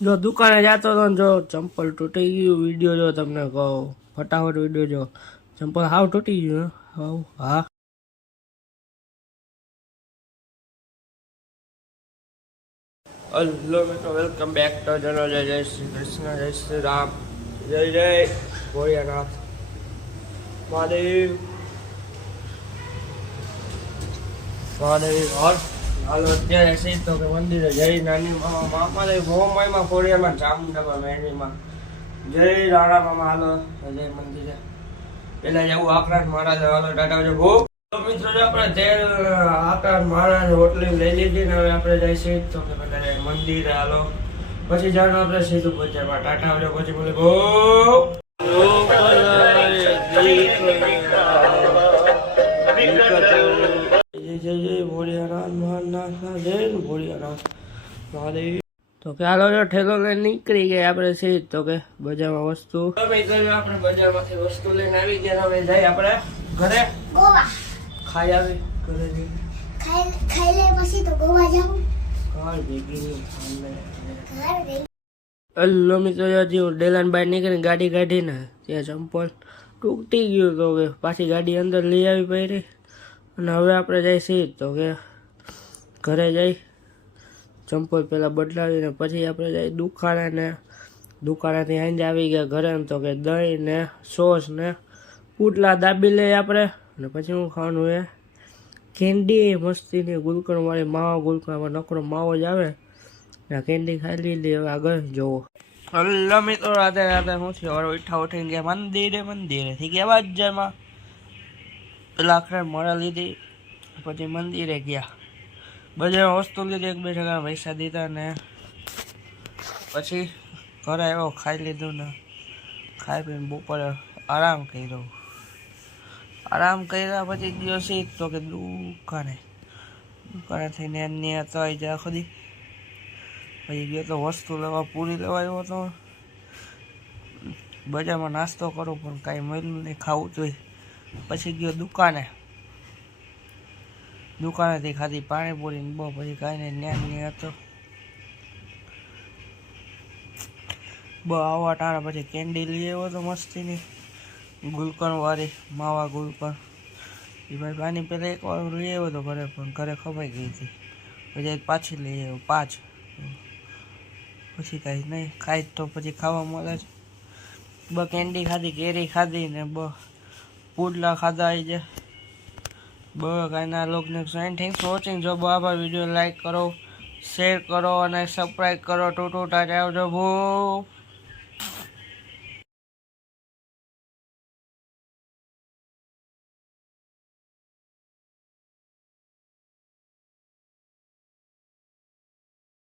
જો દુકાને જતો હતો ને જો ચંપલ તૂટી ગયું, વિડીયો જો તમને કહું, ફટાફટ વિડીયો જો, ચંપલ હાવ તૂટી ગયું હાવ. હા હેલો મિત્રો, વેલકમ બેક ટુ ચેનલ. જય શ્રી કૃષ્ણ, જય શ્રી રામ, જય જય ભોળિયાનાથ મહાદેવ મહાદેવ. હાલો અત્યારે છે તો કે મંદિરે જય નાની મામા મામાદેવ ભોમાઈમાં કોરિયામાં ચામુંડામાં મેણીમાં જય રાણા મામા. હાલો જય મંદિરે. પેલા જવું આકરાજ મહારાજ. હાલો ટાટા જો ભો. તો મિત્રો જો આપણે તેલ આકરાજ મહારાજ હોટલી લઈ લીધી ને હવે આપણે જઈશું તો કે પેલા મંદિરે. હાલો પછી જાણ આપણે સીધું બજારમાં. ટાટા આવજો પછી બોલે ભો. જય જય ભોળિયાનાથ મહાનાથ, જય ભોળિયાનાથ મહાદેવ. તો કે હાલો જો ઠેલો લઈને નીકળી ગયા આપણે સીધ તો કે બજારમાં વસ્તુ. આપણે બજારમાંથી વસ્તુ લઈને આવી ગયા. હવે જઈ આપણે ઘરે ગોવા ખાઈ આવી. ઘરે જઈ ખાઈ લે પછી તો ગોવા જાઉં. ઘર ભેગી હેલો મિત્રો, હજી હું ડેલાન બહાર નીકળીને ગાડી કાઢીને ત્યાં ચંપલ તૂટી ગયું તો કે પાછી ગાડી અંદર લઈ આવી પડી. અને હવે આપણે જઈ સીધ તો કે ઘરે જઈ ચંપલ પહેલાં બદલાવીને પછી આપણે જઈ દુકાને ને દુકાનેથી હાંજે આવી ગયા ઘરે તો કે દહીં ને સોસ ને પુટલા દાબી લઈએ આપણે. અને પછી હું ખાવાનું એ કેન્ડી મસ્તીની ગુલકંદવાળી માવો. ગુલકંદમાં નકરો માવો જ આવે ને કેન્ડી ખાઈ લીધી. હવે આગળ જોવો. હલો મિત્રો, રાતે રાતે શું થયું? હવે ઉઠીને ગયા મંદિરેથી ગયા બજારમાં. પેલા આખરે મળા લીધી પછી મંદિરે ગયા. બજારમાં વસ્તુ લીધી, 1-2 ટકા પૈસા દીધા ને પછી ઘરે આવ્યો, ખાઈ લીધું ને ખાઈ પીને બપોરે આરામ કર્યો. આરામ કર્યા પછી ગયો સીધ તો કે દુકાને થઈને એની હતો જ્યાં ખુદી. પછી ગયો તો વસ્તુ લેવા, પૂરી લેવા આવ્યો હતો. બજારમાં નાસ્તો કરો પણ કાંઈ મળ્યું નહીં, ખાવું જોઈએ. પછી ગયો દુકાનેથી ખાધી પાણીપુરી ને બહુ. પછી કાંઈ નહીં, ન્યા હતો બહુ. આવવા ટાણા પછી કેન્ડી લઈ આવ્યો હતો મસ્તીની ગુલકંદવાળી માવા ગુલકંદ. એ ભાઈ પાણી પહેલાં એક વાર લઈ આવ્યો હતો ઘરે, પણ ઘરે ખવાઈ ગઈ હતી. પછી પાછી લઈ આવ્યો 5. પછી કાંઈ નહીં, ખાઈ તો પછી ખાવા મળે જ. કેન્ડી ખાધી, કેરી ખાધી ને પુડલા ખાધા. આવી જાય કાંઈ ના. લોકોને થેન્ક્સ ફોર વોચિંગ. જો બરાબર વિડીયો લાઈક કરો, શેર કરો અને સબસ્ક્રાઈબ કરો. ટોટા આવજો ભૂ.